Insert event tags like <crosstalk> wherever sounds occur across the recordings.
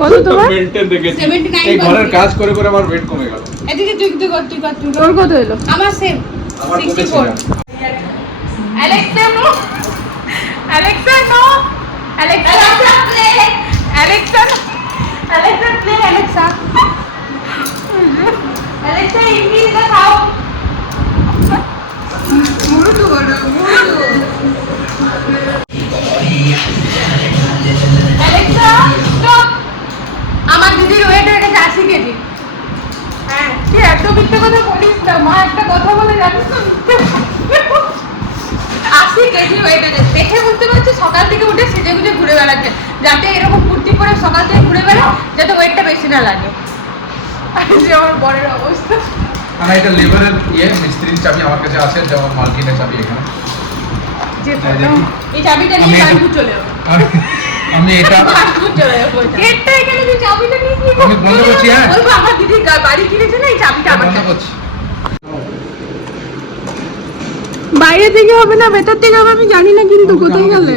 কত তোমার? মেনটেন দেখেছি। 79 এই ঘরের কাজ করে করে আমার ওয়েট কমে গেল। এদিকে তুই তুই কর তুই কর তুই তোর কত এলো আমার সেম আমার 64 কমেছিল Alexa no Alexa no Alexa play Alexa Alexa play Alexa Alexa English দেখাও মুরুদু বড় মুরুদু ঘুরে যাতে এরকম কুর্তি পরে সকাল থেকে ঘুরে বেড়ায় যাতে ওয়েটটা বেশি না লাগে। যে আমার বরের অবস্থা। আর এটা লেবারের ইয়ে মিস্ত্রির চাবি আমার কাছে আছে যেমন মার্কিনের চাবি এখানে। যে। এই চাবিটা নিয়ে বাড়ি চলে যাব। আমি এটা বাড়ি চলে গেটটা এখানে তুই চাবিটা নিয়ে কি আমি বন্ধ করছি, হ্যাঁ? বলব আমার দিদি বাড়ি কিনেছে না এই চাবিটা আমার বন্ধ কাছে। করছি। বাইরে থেকে হবে না ভেতর থেকে হবে আমি জানি না কিন্তু কোথায় গেলে।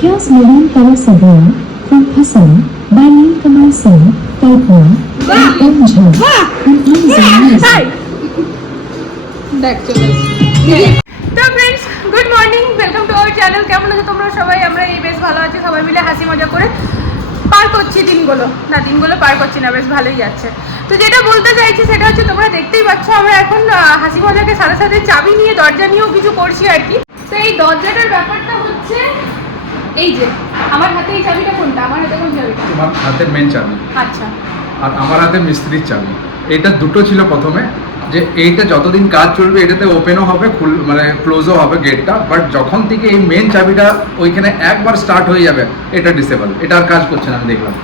Here's Maroon Color Sabia from Hassan by Nilkamal Singh, Type 1, and M. And চলে তো friends good morning welcome to our channel কেমন আছো তোমরা সবাই? আমরা এই বেশ ভালো আছি সবাই মিলে হাসি মজা করে পার করছি দিনগুলো। না দিনগুলো পার করছি না বেশ ভালোই যাচ্ছে। তো যেটা বলতে চাইছি সেটা হচ্ছে তোমরা দেখতেই পাচ্ছ আমরা এখন হাসি মজাকে সাথে সাথে চাবি নিয়ে দরজা নিয়েও কিছু করছি আর কি। তো এই দরজাটার ব্যাপারটা হচ্ছে এই যে আমার হাতে এই চাবিটা কোনটা? আমার হাতে কোন চাবিটা? তোমার হাতে মেন চাবি। আচ্ছা। আর আমার হাতে মিস্ত্রির চাবি। এটা দুটো ছিল প্রথমে যে এইটা যতদিন কাজ চলবে এটাতে ওপেনও হবে খুল মানে ক্লোজও হবে গেটটা বাট যখন থেকে এই মেন চাবিটা ওইখানে একবার স্টার্ট হয়ে যাবে এটা ডিসেবল এটা আর কাজ করছে না আমি দেখলাম।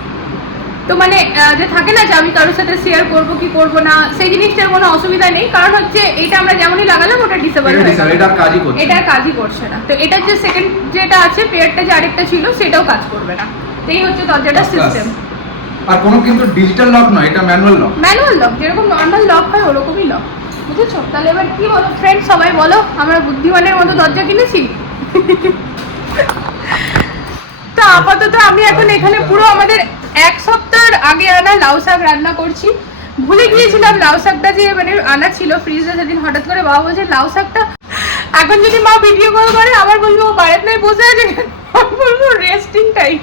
তো মানে যে থাকে না যে আমি কারোর সাথে শেয়ার করব কি করব না সেই জিনিসটার কোনো অসুবিধা নেই। কারণ হচ্ছে এটা আমরা যেমনই লাগালাম ওটা ডিসেবল এটা হয়ে এটা কাজই করছে। এটা কাজই করছে না। তো এটার যে সেকেন্ড যেটা আছে পেয়ারটা যে আরেকটা ছিল সেটাও কাজ করবে না। এই হচ্ছে দরজাটার। সিস্টেম আর কোনো কিন্তু ডিজিটাল লক নয় এটা ম্যানুয়াল লক ম্যানুয়াল লক যেরকম নর্মাল লক হয় ওরকমই লক বুঝেছ? তাহলে এবার কি বলো? ফ্রেন্ড সবাই বলো আমরা বুদ্ধিমানের মতো দরজা কিনেছি? <laughs> তো আপাতত আমি এখন এখানে পুরো আমাদের এক সপ্তাহের আগে আনা লাউ শাক রান্না করছি। ভুলে গিয়েছিলাম লাউ শাকটা যে মানে আনা ছিল ফ্রিজে সেদিন হঠাৎ করে বাবা বলছে, লাউ শাকটা এখন যদি মা ভিডিও কল করে, আবার বলব বাড়িতে বসে আছে বলব রেস্টিং টাইম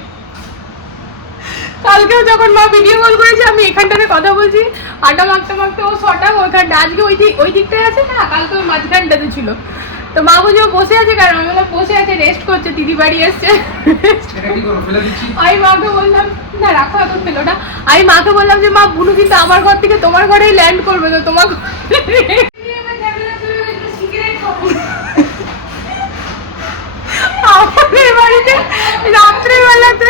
কালকেও যখন মা ভিডিও কল করেছে, আমি এখানটাতে কথা বলছি। আটা মাখতে মাখতে ও ছটা ওইখানটা আজকে ওই দিক ওই দিকটায় আছে না? কালকে ওই মাঝখানটাতে ছিল। তো মা বলছে বসে আছে কারণ আমি বললাম বসে আছে রেস্ট করছে দিদি বাড়ি এসছে। আমি মাকে বললাম না রাখো এখন ফেলো না। আমি মাকে বললাম যে মা বুনু কিন্তু আমার ঘর থেকে তোমার ঘরেই ল্যান্ড করবে তো তোমার <laughs> আমাদের বাড়িতে রাত্রেবেলাতে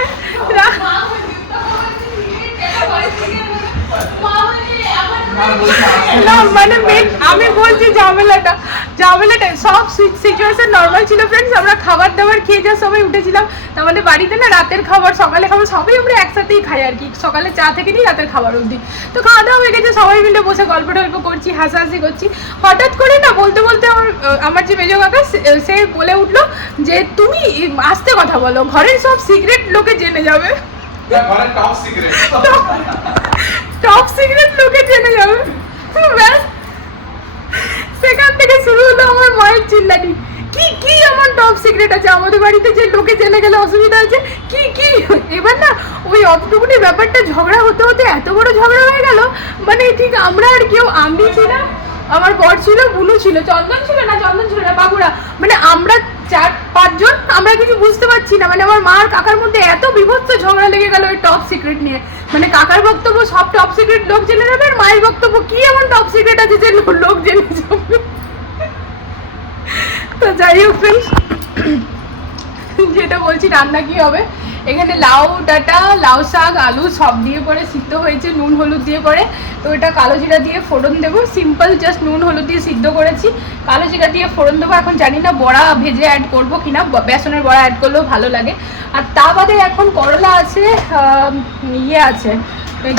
না মানে main- আমি বলছি ঝামেলাটা ঝামেলাটা সব সিচুয়েশন নর্মাল ছিল ফ্রেন্ডস আমরা খাবার দাবার খেয়ে যা সবাই উঠেছিলাম। তার মানে বাড়িতে না রাতের খাবার সকালে খাবার সবাই আমরা একসাথেই খাই আর কি। সকালে চা থেকে নিয়ে রাতের খাবার অবধি। তো খাওয়া দাওয়া হয়ে গেছে সবাই মিলে বসে গল্প টল্প করছি হাসাহাসি করছি। হঠাৎ করে না বলতে বলতে আমার আমার যে মেজো কাকা সে- সে বলে উঠল যে তুমি আস্তে কথা বলো ঘরের সব সিক্রেট লোকে জেনে যাবে। ঘরের টপ সিক্রেট টপ সিক্রেট লোকে জেনে যাবে। ব্যাস। সেখান থেকে শুরু হলো আমার মায়ের চিল্লানি কি কি আমার টপ সিক্রেট আছে? আমাদের বাড়িতে যে লোকে জেনে গেলে অসুবিধা আছে? কি কি? এবার না, ওই অপটুকুনি ব্যাপারটা ঝগড়া হতে হতে এত বড় ঝগড়া হয়ে গেল মানে ঠিক আমরা আর কেউ আমি ছিলাম, আমার বর ছিল বুনু ছিল, চন্দন ছিল না, চন্দন ছিল না বাবুরা মানে আমরা চার, পাঁচজন? আমরা কিছু বুঝতে পারছি না। মানে আমার মার কাকার মধ্যে এত বিভৎস ঝগড়া লেগে গেল ওই টপ সিক্রেট নিয়ে। মানে কাকার বক্তব্য সব টপ সিক্রেট লোক জেনে যাবে আর মায়ের বক্তব্য কি এমন টপ সিক্রেট আছে যে লোক জেনে যাবে? তো যাই হোক যেটা বলছি রান্না কি হবে? এখানে লাউ ডাটা, লাউ শাক, আলু সব দিয়ে পরে সিদ্ধ হয়েছে, নুন, হলুদ দিয়ে পরে। তো এটা কালো জিরা দিয়ে ফোড়ন দেবো। সিম্পল জাস্ট নুন, হলুদ দিয়ে সিদ্ধ করেছি। কালো জিরা দিয়ে ফোড়ন দেবো। এখন জানি না বড়া ভেজে অ্যাড করব কিনা। বেসনের বড়া অ্যাড করলেও ভালো লাগে। আর তা বাদে এখন করলা আছে ইয়ে আছে।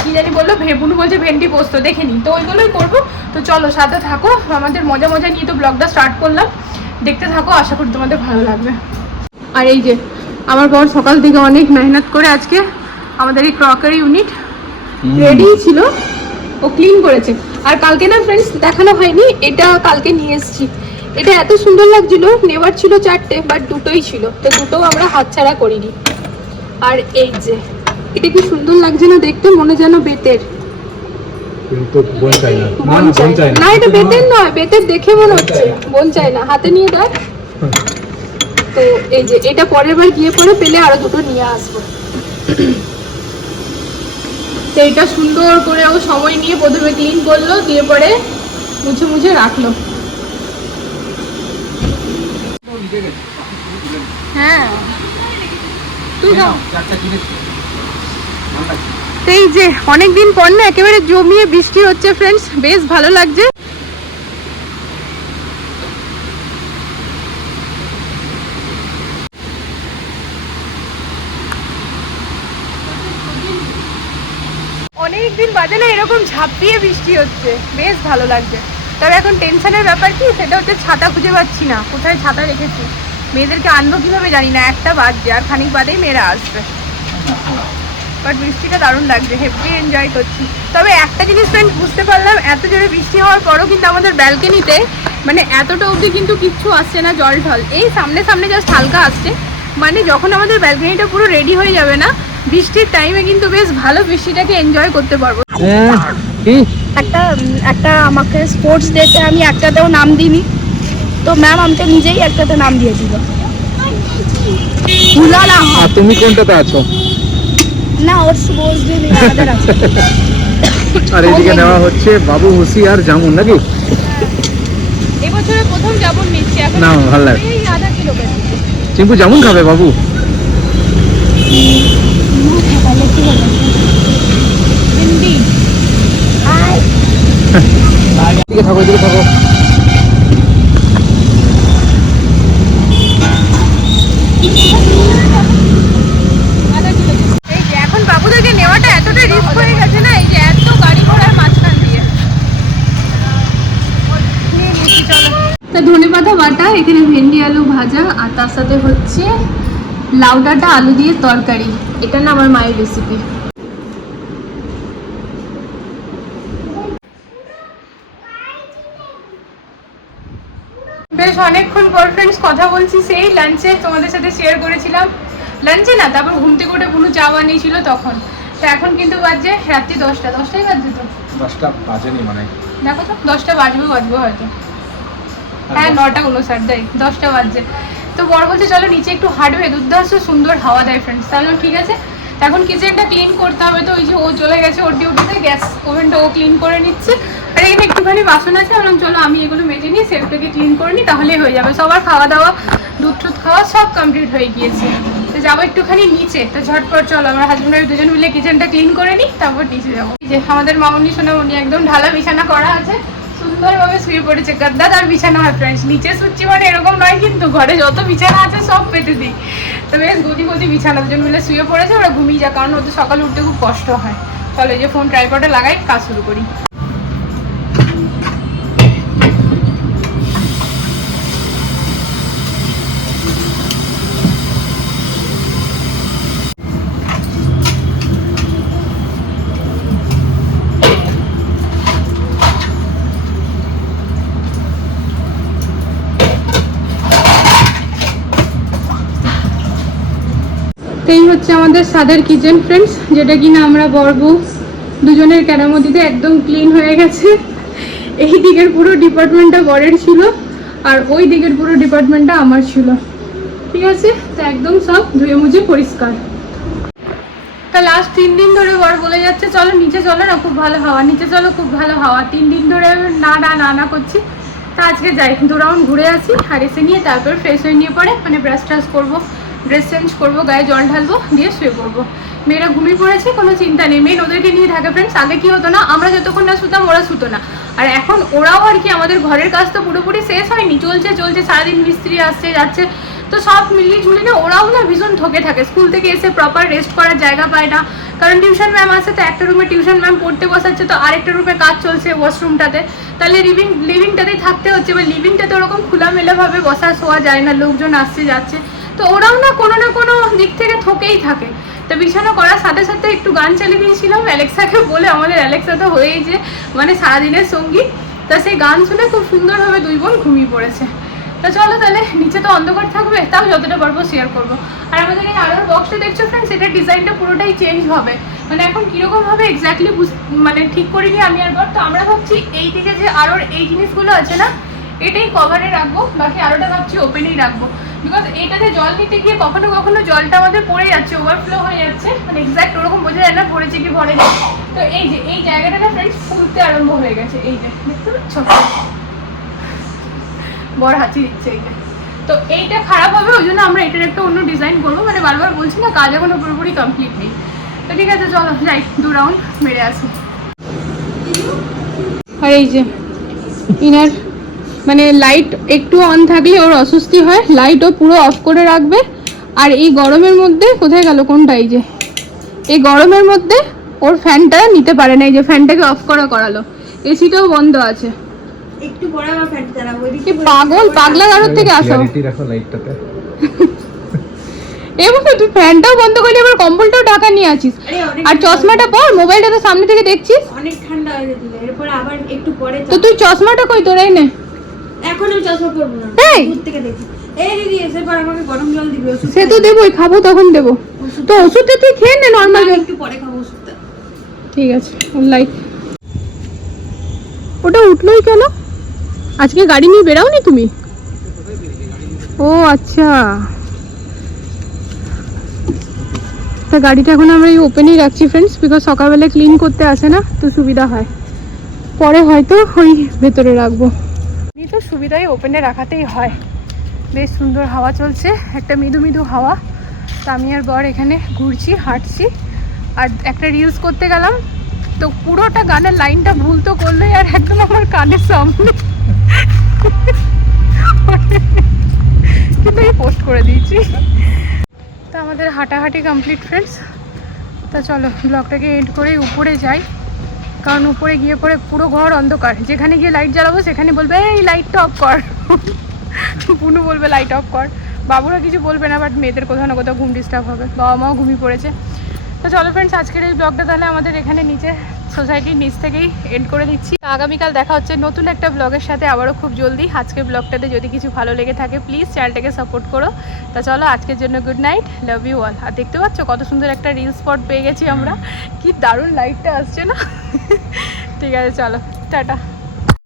কি জানি বলল? ভেবুনু বলছে ভেন্ডি পোস্ত। দেখিনি তো ওইগুলোই করব। তো চলো, সাথে থাকো। আমাদের মজা মজা নিয়ে তো ব্লগটা স্টার্ট করলাম। দেখতে থাকো। আশা করি তোমাদের ভালো লাগবে। আর এই যে আমার বর সকাল থেকে অনেক মেহনত করে আজকে আমাদের এই ক্রকারি ইউনিট রেডি ছিল। ও ক্লিন করেছে। আর কালকে না ফ্রেন্ডস দেখানো হয়নি এটা কালকে নিয়ে এসেছি। এটা এত সুন্দর লাগছিল নেওয়ার ছিল চারটে বাট দুটোই ছিল। তো দুটো আমরা হাতছাড়া করিনি। আর এই যে এটা কি সুন্দর লাগছে না দেখতে? মনে যেন বেতের। না। এটা বেতের নয় বেতের দেখে মনে হচ্ছে। বোন চাই না। হাতে নিয়ে দেয় তো এই যে, এটা পরের বার গিয়ে পরে পেলে আরও দুটো নিয়ে আসব। তো এটা সুন্দর করে ও সময় নিয়ে প্রথমে ক্লিন করল, দিয়ে পরে মুছে মুছে রাখল। হ্যাঁ। এই যে, অনেকদিন পর না একেবারে জমিয়ে বৃষ্টি হচ্ছে ফ্রেন্ডস বেশ ভালো লাগছে। অনেকদিন বাদে না এরকম ঝাঁপিয়ে বৃষ্টি হচ্ছে। বেশ ভালো লাগছে। তবে এখন টেনশনের ব্যাপার কি, সেটা হচ্ছে ছাতা খুঁজে পাচ্ছি না। কোথায় ছাতা রেখেছি? মেয়েদেরকে আনব কীভাবে জানি না, একটা বাজছে আর খানিক বাদেই মেয়েরা আসবে। বাট বৃষ্টিটা দারুণ লাগছে, হেভি এনজয় করছি। তবে একটা জিনিস ফ্রেন্ড বুঝতে পারলাম, এত জোরে বৃষ্টি হওয়ার পরও কিন্তু আমাদের ব্যালকনিতে মানে এতটা অবধি কিন্তু কিচ্ছু আসছে না জল ঢল এই সামনে সামনে জাস্ট হালকা আসছে। মানে যখন আমাদের ব্যালকনিটা পুরো রেডি হয়ে যাবে না বৃষ্টির টাইমে কিন্তু বেশ ভালো বৃষ্টিটাকে এনজয় করতে পারব। একটা উম, একটা আমাকে স্পোর্টস ডেতে আমি একটাতেও নাম দিইনি। তো ম্যাম আমাকে নিজেই একটাতে নাম দিয়েছিল। উলালা। আর তুমি কোনটাতে আছো? না ওর স্পোর্টস ডে নেই আমাদের আছে। আর এদিকে নেওয়া হচ্ছে বাবু হুসি আর জামুন নাকি? এবছরে প্রথম যাবন নিচ্ছি এখন না ভালো লাগে। চিম্পু জামুন খাবে বাবু হিন্দি এদিকে থাকো এদিকে থাকো এই যে এখন বাবুদেরকে নেওয়াটা এতটা রিস্ক হয়ে গেছে না এই যে এত গাড়ি ঘোড়ার মাঝখান দিয়ে নিয়ে নিচ্ছি চলো। তা ধনে পাতা বাটা এখানে ভেন্ডি আলু ভাজা আর তার সাথে হচ্ছে লাউ ডাঁটা আলু দিয়ে তরকারি। এটা না আমার মায়ের রেসিপি বেশ অনেকক্ষণ পর ফ্রেন্ডস কথা বলছি সেই লাঞ্চে তোমাদের সাথে শেয়ার করেছিলাম। লাঞ্চে না তারপর ঘুম থেকে উঠে কোনো চা বানিয়েছিল তখন। তো এখন কিন্তু বাজছে রাত্রি দশটা দশটাই বাজছে তো। দশটা বাজেনি মানে। দেখো তো দশটা বাজবে বাজবে হয়তো। হ্যাঁ নটা উনষাট দেয় দশটা বাজছে। তো বড় বলছে চলো নিচে একটু হাঁটবে দুর্দান্ত সুন্দর হাওয়া দেয় ফ্রেন্ডস তাহলে ঠিক আছে। এখন কিচেনটা ক্লিন করতে হবে তো ওই যে ও চলে গেছে ওর ডিউটিতে গ্যাস ওভেনটা ও ক্লিন করে নিচ্ছে। আর এখানে একটুখানি বাসন আছে, বললাম চলো আমি এগুলো মেজে নিয়ে সেলফটাকে ক্লিন করে নিই, তাহলেই হয়ে যাবে। সবার খাওয়া দাওয়া, দুধ টুধ খাওয়া সব কমপ্লিট হয়ে গিয়েছে। তো যাব একটুখানি নিচে, তো ঝটপট চলো, আমার হাজব্যান্ড আর দুজন মিলে কিচেনটা ক্লিন করে নিই, তারপর নিচে যাব। যে আমাদের মামনি সোনামনি একদম ঢালা বিছানা করা আছে, সুন্দরভাবে শুয়ে পড়েছে। গাদ্দার আর বিছানা হয় ফ্রেন্ডস নিচে শুচ্ছি মানে এরকম নয় কিন্তু ঘরে যত বিছানা আছে সব পেতে দিই। তো বেশ গদি গদি বিছানা, দুজন মিলে শুয়ে পড়েছে, ওরা ঘুমিয়ে যায় কারণ ওদের সকালে উঠতে খুব কষ্ট হয়। চলো যে ফোন ট্রাইপডে লাগাই, কাজ শুরু করি। তো এই হচ্ছে আমাদের সাদের কিচেন ফ্রেন্ডস যেটা কিনা আমরা বর্ব দুজনের কেরামতিতে একদম ক্লিন হয়ে গেছে। এই দিকের পুরো ডিপার্টমেন্টটা বরের ছিল, আর ওই দিকের পুরো ডিপার্টমেন্টটা আমার ছিল। ঠিক আছে? তো একদম সব ধুয়ে মুছে পরিষ্কার। তা লাস্ট তিন দিন ধরে বর বলে যাচ্ছে, চলো নিচে চলো না, খুব ভালো হাওয়া, নিচে চলো, খুব ভালো হাওয়া। তিন দিন ধরে না না না না করছি। তা আজকে যাই, দু রাউন্ড ঘুরে আসি, আর এসে নিয়ে তারপর ফ্রেশ হয়ে নিয়ে পরে মানে ব্রাশ ট্রাশ করব। ড্রেস চেঞ্জ করব, গায়ে জল ঢালবো, দিয়ে শুয়ে পড়ব। মেয়েরা ঘুমিয়ে পড়েছে, কোনো চিন্তা নেই। মেন ওদেরকে নিয়ে থাকে ফ্রেন্ডস আগে কি হতো না, আমরা যতক্ষণ না শুতাম, ওরা শুতো না। আর এখন ওরাও আর কি আমাদের ঘরের কাজ তো পুরোপুরি শেষ হয়নি। চলছে চলছে, সারাদিন মিস্ত্রি আসছে, যাচ্ছে। তো সব মিলিয়ে ঝুলিয়ে না, ওরাও না ভীষণ ঠকে থাকে। স্কুল থেকে এসে প্রপার রেস্ট করার জায়গা পায় না। কারণ টিউশন ম্যাম আছে তো, একটা রুমে টিউশন ম্যাম পড়তে বসাচ্ছে, তো আরেকটা রুমে কাজ চলছে ওয়াশরুমটাতে তাহলে লিভিং লিভিংটাতেই থাকতে হচ্ছে বা লিভিংটাতে ওরকম খোলামেলাভাবে বসা, শোয়া যায় না, লোকজন আসছে, যাচ্ছে। তো ওরাও না কোনো না কোনো দিক থেকে থকেই থাকে। তো বিছানা করার সাথে সাথে একটু গান চালিয়ে দিয়েছিলাম, অ্যালেক্সাকে বলে আমাদের অ্যালেক্সা তো হয়েই যে মানে সারাদিনের সঙ্গী। তা সেই গান শুনে খুব সুন্দরভাবে দুই বোন ঘুমিয়ে পড়েছে। তা চলো তাহলে, নিচে তো অন্ধকার থাকবে, তাও যতটা পারব শেয়ার করব। আর আমাদের এই আলোর বক্সটা দেখছ ফ্রেন্ডস এটার ডিজাইনটা পুরোটাই চেঞ্জ হবে। মানে এখন কীরকম ভাবে এক্স্যাক্টলি মানে ঠিক করিনি আমি আর তো আমরা ভাবছি এই দিকে যে আলোর এই জিনিসগুলো আছে না, এটাই কভারে রাখব, বাকি আলোটা ভাবছি ওপেনেই রাখব। বিকজ এটাতে জল নিতে গিয়ে কখনো কখনো জলটা আমাদের পড়ে যাচ্ছে ওভারফ্লো হয়ে যাচ্ছে। মানে এক্স্যাক্ট ওরকম বোঝা যায় না ভরেছে কি না তো এই যে, এই জায়গাটা না ফ্রেন্ডস ফুলতে আরম্ভ হয়ে গেছে। এই যে, দেখতে পাচ্ছ? বড় হাঁচি দিচ্ছে এইটা তো এইটা খারাপ হবে, ওই জন্য আমরা এটার একটা অন্য ডিজাইন করব। মানে বারবার বলছি না, কাজ এখনও পুরোপুরি কমপ্লিট নেই। তো ঠিক আছে, চলো, যাই, দু রাউন্ড মেরে আসি। আর এই যে ইনার মানে লাইট একটু অন থাকলে ওর অস্বস্তি হয়। লাইটও পুরো অফ করে রাখবে। আর এই গরমের মধ্যে কোথায় গেল কোনটা এই যে? এই গরমের মধ্যে ওর ফ্যানটা নিতে পারে না এই যে ফ্যানটাকে অফ করা করালো। এসিটাও বন্ধ আছে। একটু পরে আমার ফ্যান চালাবো পাগল পাগলা কারোর থেকে আসো। রাখো লাইটটাতে <laughs> এবং তুই ফ্যানটাও বন্ধ আবার কম্বলটাও ঢাকা নিয়ে আছিস আর চশমাটা পর মোবাইলটা তো সামনে থেকে দেখছিস? অনেক ঠান্ডা হয়ে যেতে এরপর আবার একটু পরে তো তুই চশমাটা কই তোর এই নে। এখন আমি চশমা পরবো না। এই! দূর থেকে দেখি। এই দিদি এসে পর আমাকে গরম জল দিবে ওষুধ সে তো দেবোই খাব তখন দেবো। তো ওষুধটা তুই খেয়ে নে নর্মাল একটু পরে খাব ওষুধটা। ঠিক আছে লাইট ওটা উঠলোই কেন? আজকে গাড়ি নিয়ে বেরাওনি তুমি? ও আচ্ছা। তা গাড়িটা এখন আমরা এই ওপেনেই রাখছি ফ্রেন্ডস বিকজ সকালবেলা ক্লিন করতে আসে না তো সুবিধা হয়। পরে হয়তো ওই ভেতরে রাখব। তো সুবিধাই ওপেনে রাখাতেই হয়। বেশ সুন্দর হাওয়া চলছে, একটা মৃদু মৃদু হাওয়া। তো আমি আর বর এখানে ঘুরছি, হাঁটছি। আর একটা রিলস করতে গেলাম, তো পুরোটা গানের লাইনটা ভুল তো করলোই আর একদম আমার কানের সামনে। কিন্তু আমি পোস্ট করে দিয়েছি। তো আমাদের হাঁটাহাঁটি কমপ্লিট ফ্রেন্ডস তা চলো ব্লগটাকে এন্ড করে উপরে যাই। কারণ উপরে গিয়ে পরে পুরো ঘর অন্ধকার। যেখানে গিয়ে লাইট জ্বালাবো, সেখানে বলবে, এই লাইটটা অফ কর। পুনু বলবে লাইট অফ কর। বাবুরা কিছু বলবে না বাট মেয়েদের কোথাও না কোথাও ঘুম ডিস্টার্ব হবে। বাবা মাও ঘুমিয়ে পড়েছে। তো চলো ফ্রেন্ডস আজকের এই ব্লগটা তাহলে আমাদের এখানে নিচে সোসাইটির নিচ থেকেই এন্ড করে দিচ্ছি। আগামীকাল দেখা হচ্ছে নতুন একটা ব্লগের সাথে। আবারও খুব জলদি। আজকের ব্লগটাতে যদি কিছু ভালো লেগে থাকে প্লিজ চ্যানেলটাকে সাপোর্ট করো। তা চলো, আজকের জন্য good night love you all আর দেখতে পাচ্ছ, কত সুন্দর একটা রিল স্পট পেয়ে গেছি আমরা। কি দারুণ লাইটটা আসছে না? ঠিক আছে, চলো, টাটা।